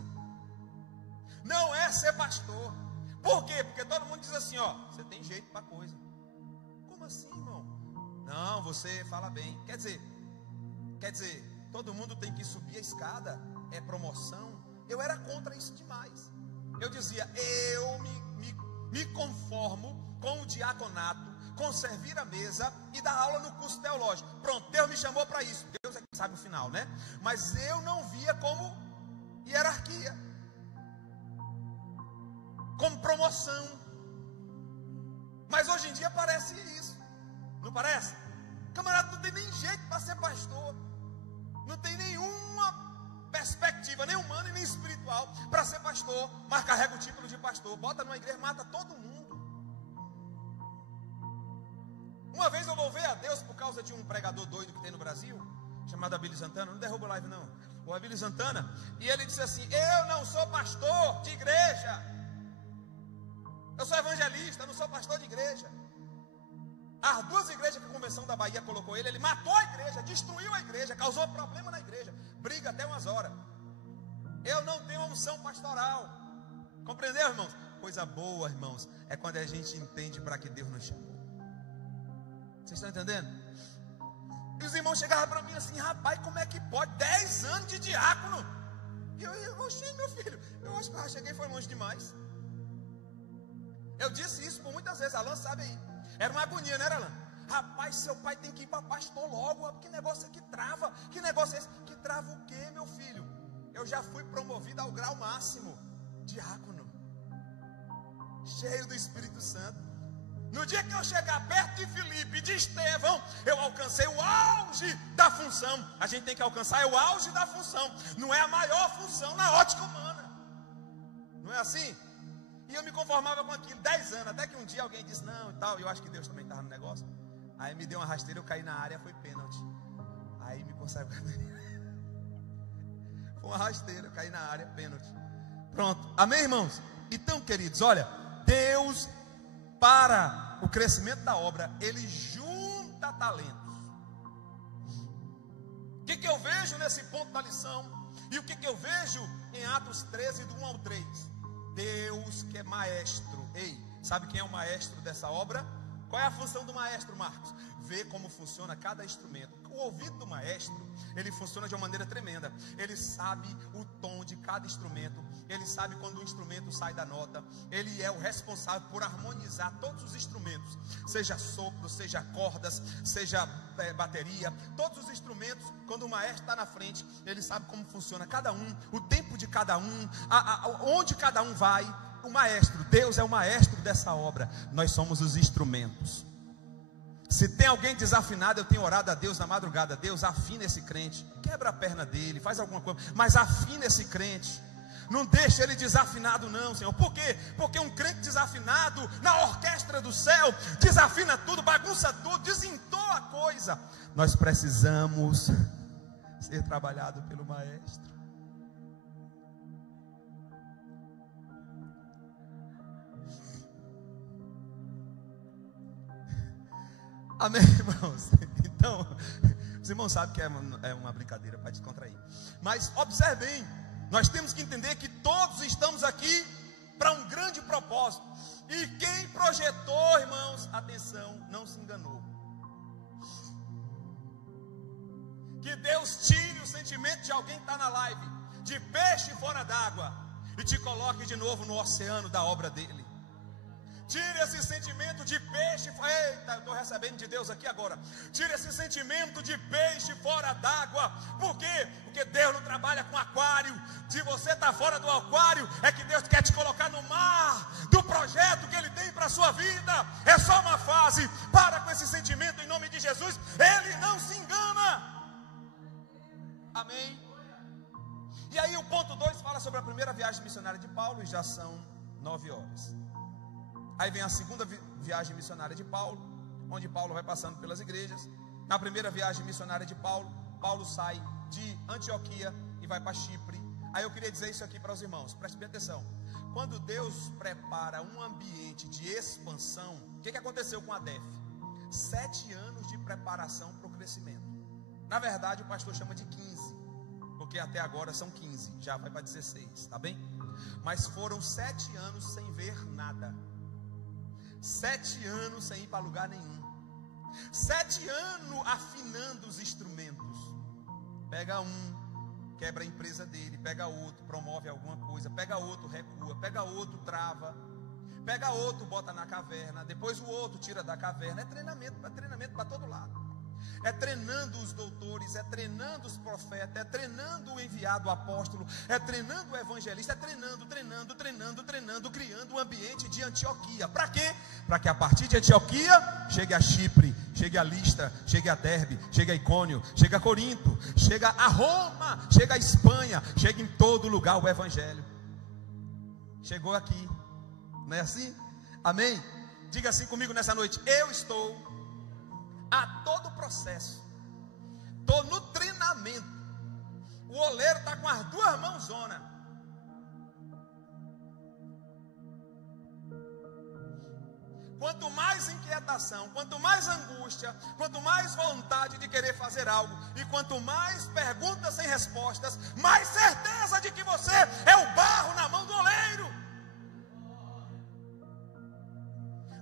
não é ser pastor. Por quê? Porque todo mundo diz assim, ó, você tem jeito para coisa. Como assim, irmão? Não, você fala bem. Quer dizer, todo mundo tem que subir a escada, é promoção. Eu era contra isso demais. Eu dizia, eu me conformo com o diaconato, com servir a mesa e dar aula no curso teológico. Pronto, Deus me chamou para isso. Deus é que sabe o final, né? Mas eu não via como hierarquia, como promoção. Mas hoje em dia parece isso, não parece? Camarada, não tem nem jeito para ser pastor, não tem nenhuma perspectiva, nem humana e nem espiritual para ser pastor, mas carrega o título de pastor, bota numa igreja, mata todo mundo. Uma vez eu louvei a Deus por causa de um pregador doido que tem no Brasil, chamado Abílio Santana. Não derruba a live não, o Abílio Santana. E ele disse assim, eu não sou pastor de igreja, eu sou evangelista, eu não sou pastor de igreja. As duas igrejas que a Convenção da Bahia colocou ele matou a igreja, destruiu a igreja, causou problema na igreja, briga até umas horas. Eu não tenho unção pastoral. Compreendeu, irmãos? Coisa boa, irmãos, é quando a gente entende para que Deus nos chamou. Vocês estão entendendo? E os irmãos chegavam para mim assim, rapaz, como é que pode? 10 anos de diácono. E eu oxi, meu filho, eu acho que eu cheguei e foi longe demais. Eu disse isso por muitas vezes, Alan sabe aí. Era uma agonia, não era, Alan? Rapaz, seu pai tem que ir para pastor logo. Que negócio é que trava? Que negócio é esse? Que trava o quê, meu filho? Eu já fui promovido ao grau máximo, diácono, cheio do Espírito Santo. No dia que eu chegar perto de Filipe e de Estevão, eu alcancei o auge da função. A gente tem que alcançar o auge da função, não é a maior função na ótica humana. Não é assim? E eu me conformava com aquilo 10 anos, até que um dia alguém disse não e tal. Eu acho que Deus também estava no negócio. Aí me deu uma rasteira, eu caí na área, foi pênalti. Aí me consagrou. Foi uma rasteira, eu caí na área, pênalti. Pronto, amém, irmãos? Então, queridos, olha, Deus, para o crescimento da obra, Ele junta talentos. O que eu vejo nesse ponto da lição? E o que eu vejo em Atos 13, do 1 ao 3? Deus que é maestro. Ei, sabe quem é o maestro dessa obra? Qual é a função do maestro, Marcos? Ver como funciona cada instrumento. O ouvido do maestro, ele funciona de uma maneira tremenda. Ele sabe o tom de cada instrumento. Ele sabe quando o instrumento sai da nota. Ele é o responsável por harmonizar todos os instrumentos, seja sopro, seja cordas, seja bateria. Todos os instrumentos, quando o maestro está na frente, ele sabe como funciona cada um, o tempo de cada um, onde cada um vai. O maestro, Deus é o maestro dessa obra. Nós somos os instrumentos. Se tem alguém desafinado, eu tenho orado a Deus na madrugada. Deus, afina esse crente, quebra a perna dele, faz alguma coisa, mas afina esse crente. Não deixa ele desafinado não, Senhor. Por quê? Porque um crente desafinado na orquestra do céu desafina tudo, bagunça tudo, desentoa a coisa. Nós precisamos ser trabalhado pelo maestro. Amém, irmãos? Então, os irmãos sabem que é uma brincadeira para descontrair. Mas observe bem, nós temos que entender que todos estamos aqui para um grande propósito. E quem projetou, irmãos, atenção, não se enganou. Que Deus tire o sentimento de alguém que está na live, de peixe fora d'água, e te coloque de novo no oceano da obra dele. Tire esse sentimento de peixe. Eita, eu estou recebendo de Deus aqui agora. Tire esse sentimento de peixe fora d'água. Por quê? Porque Deus não trabalha com aquário. Se você está fora do aquário, é que Deus quer te colocar no mar do projeto que Ele tem para a sua vida. É só uma fase. Para com esse sentimento em nome de Jesus. Ele não se engana. Amém. E aí o ponto 2 fala sobre a primeira viagem missionária de Paulo. E já são 9 horas. Aí vem a segunda viagem missionária de Paulo, onde Paulo vai passando pelas igrejas. Na primeira viagem missionária de Paulo, Paulo sai de Antioquia e vai para Chipre. Aí eu queria dizer isso aqui para os irmãos, preste bem atenção. Quando Deus prepara um ambiente de expansão, o que aconteceu com a DEF? 7 anos de preparação para o crescimento. Na verdade o pastor chama de 15, porque até agora são 15, já vai para 16, tá bem? Mas foram 7 anos sem ver nada. 7 anos sem ir para lugar nenhum. 7 anos afinando os instrumentos. Pega um, quebra a empresa dele. Pega outro, promove alguma coisa. Pega outro, recua. Pega outro, trava. Pega outro, bota na caverna. Depois o outro tira da caverna. É treinamento para todo lado. É treinando os doutores, é treinando os profetas, é treinando o enviado apóstolo, é treinando o evangelista, é treinando, criando um ambiente de Antioquia. Para quê? Para que a partir de Antioquia chegue a Chipre, chegue a Listra, chegue a Derbe, chegue a Icônio, chegue a Corinto, chegue a Roma, chegue a Espanha, chegue em todo lugar o evangelho. Chegou aqui, não é assim? Amém? Diga assim comigo nessa noite: eu estou a todo o processo, estou no treinamento. O oleiro está com as 2 mãos zona. Quanto mais inquietação, quanto mais angústia, quanto mais vontade de querer fazer algo, e quanto mais perguntas sem respostas, mais certeza de que você é o barro na mão do oleiro.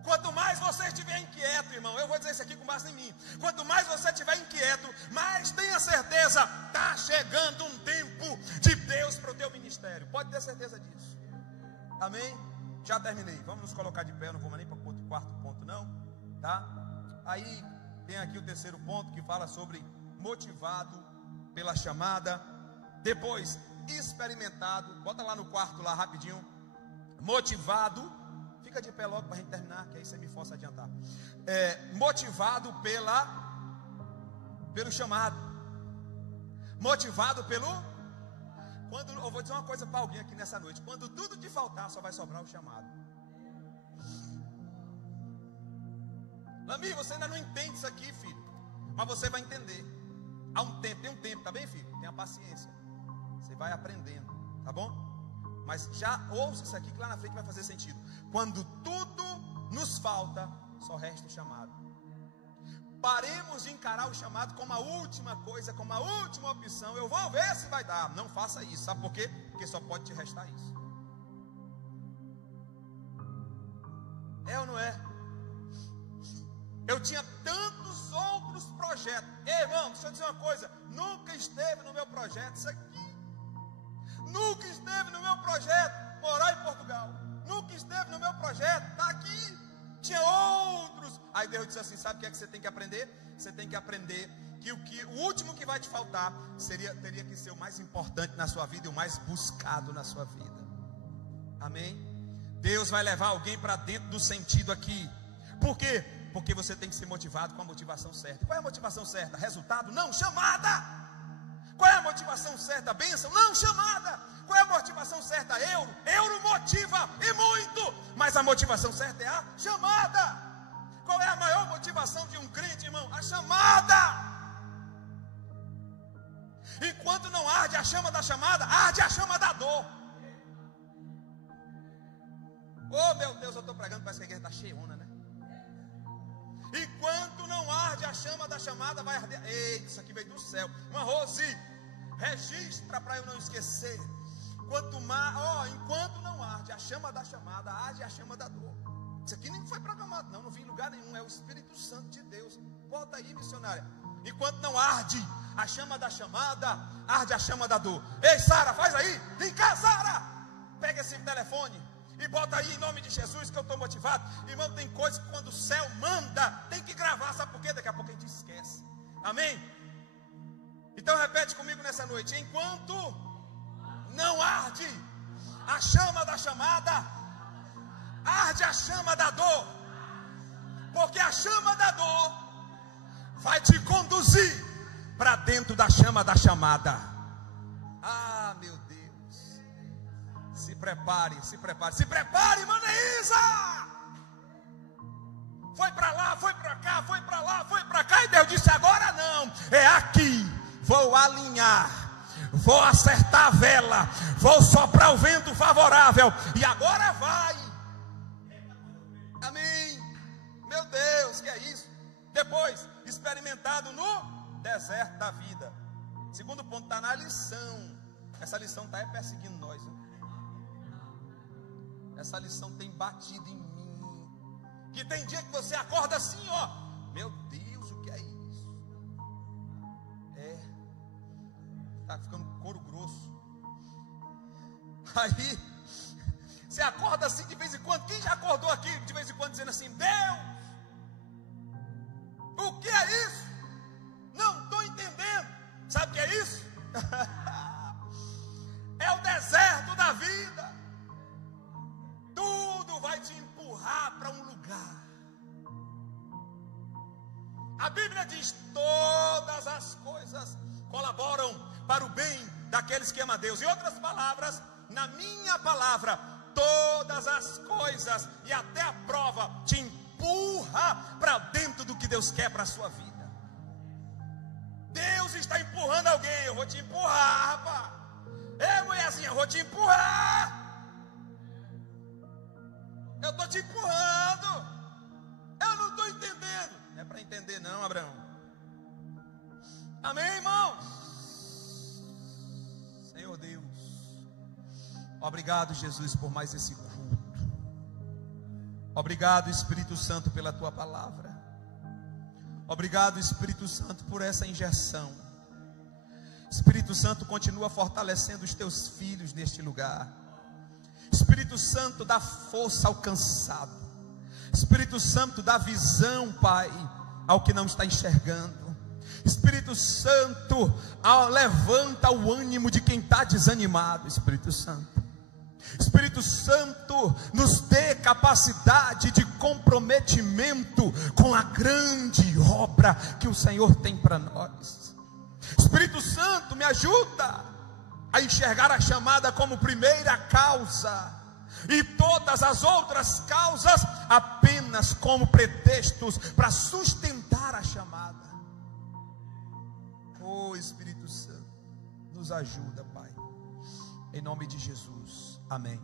Quanto mais você estiver inquieto, irmão, eu vou dizer isso aqui com base em mim. Quanto mais você estiver inquieto, mais tenha certeza, está chegando um tempo de Deus para o teu ministério. Pode ter certeza disso. Amém? Já terminei. Vamos nos colocar de pé, eu não vou mais nem para o 4º ponto não, tá? Aí tem aqui o 3º ponto que fala sobre motivado pela chamada. Depois, experimentado. Bota lá no 4º lá rapidinho. Motivado. Fica de pé logo para a gente terminar, que aí você me força a adiantar. Motivado pelo chamado. Motivado pelo... eu vou dizer uma coisa para alguém aqui nessa noite: quando tudo te faltar, só vai sobrar o chamado. Lami, você ainda não entende isso aqui, filho, mas você vai entender. Há um tempo, tem um tempo, tá bem, filho? Tenha paciência. Você vai aprendendo, tá bom? Mas já ouça isso aqui que lá na frente vai fazer sentido. Quando tudo nos falta, só resta o chamado. Paremos de encarar o chamado como a última coisa, como a última opção. Eu vou ver se vai dar. Não faça isso. Sabe por quê? Porque só pode te restar isso. É ou não é? Eu tinha tantos outros projetos. Ei, irmão, deixa eu dizer uma coisa: nunca esteve no meu projeto isso aqui. Nunca esteve no meu projeto morar em Portugal. Nunca esteve no meu projeto estar aqui. Tinha outros. Aí Deus disse assim: sabe o que você tem que aprender? Você tem que aprender que o último que vai te faltar teria que ser o mais importante na sua vida e o mais buscado na sua vida. Amém? Deus vai levar alguém para dentro do sentido aqui. Por quê? Porque você tem que ser motivado com a motivação certa. Qual é a motivação certa? Resultado? Não, chamada. Qual é a motivação certa? Bênção? Não, chamada. Qual é a motivação certa? Euro? Euro motiva e muito. Mas a motivação certa é a chamada. Qual é a maior motivação de um crente, irmão? A chamada. Enquanto não arde a chama da chamada, arde a chama da dor. Oh meu Deus, eu estou pregando, parece que a igreja está cheiona, né? Enquanto não arde a chama da chamada, vai arder. Ei, isso aqui veio do céu. Uma Rose, registra para eu não esquecer. Enquanto não arde a chama da chamada, arde a chama da dor. Isso aqui nem foi programado, não vi em lugar nenhum. É o Espírito Santo de Deus. Bota aí, missionária. Enquanto não arde a chama da chamada, arde a chama da dor. Ei, Sara, faz aí. Vem cá, Sara. Pega esse telefone e bota aí em nome de Jesus, que eu estou motivado. Irmão, tem coisas que quando o céu manda, tem que gravar, sabe por quê? Daqui a pouco a gente esquece. Amém? Então repete comigo nessa noite. Enquanto não arde a chama da chamada, arde a chama da dor. Porque a chama da dor vai te conduzir para dentro da chama da chamada. Ah, meu Deus. Se prepare, Manaísa. Foi para lá, foi para cá, foi para lá, foi para cá. E Deus disse: agora não, é aqui. Vou alinhar, vou acertar a vela, vou soprar o vento favorável. E agora vai. Amém. Meu Deus, que é isso? Depois, experimentado no deserto da vida. Segundo ponto, está na lição. Essa lição está perseguindo nós, né? Essa lição tem batido em mim. Que tem dia que você acorda assim, ó. Meu Deus, o que é isso? Está ficando couro grosso. Aí, você acorda assim de vez em quando. Quem já acordou aqui de vez em quando dizendo assim: Deus, o que é isso? Não estou entendendo. Sabe o que é isso? É o deserto da vida. Tudo vai te empurrar para um lugar. A Bíblia diz: todas as coisas colaboram para o bem daqueles que amam a Deus. Em outras palavras, na minha palavra, todas as coisas e até a prova te empurra para dentro do que Deus quer para a sua vida. Deus está empurrando alguém. Eu vou te empurrar, rapaz. Ei, mulherzinha, eu vou te empurrar. Eu estou te empurrando. Eu não estou entendendo. Não é para entender não, Abraão. Amém, irmãos? Senhor Deus, obrigado, Jesus, por mais esse culto. Obrigado, Espírito Santo, pela tua palavra. Obrigado, Espírito Santo, por essa injeção. Espírito Santo, continua fortalecendo os teus filhos neste lugar. Espírito Santo, dá força ao cansado. Espírito Santo, dá visão, Pai, ao que não está enxergando. Espírito Santo, levanta o ânimo de quem está desanimado. Espírito Santo, Espírito Santo, nos dê capacidade de comprometimento com a grande obra que o Senhor tem para nós. Espírito Santo, me ajuda a enxergar a chamada como primeira causa e todas as outras causas apenas como pretextos para sustentar a chamada. Oh, Espírito Santo, nos ajuda, Pai, em nome de Jesus, amém.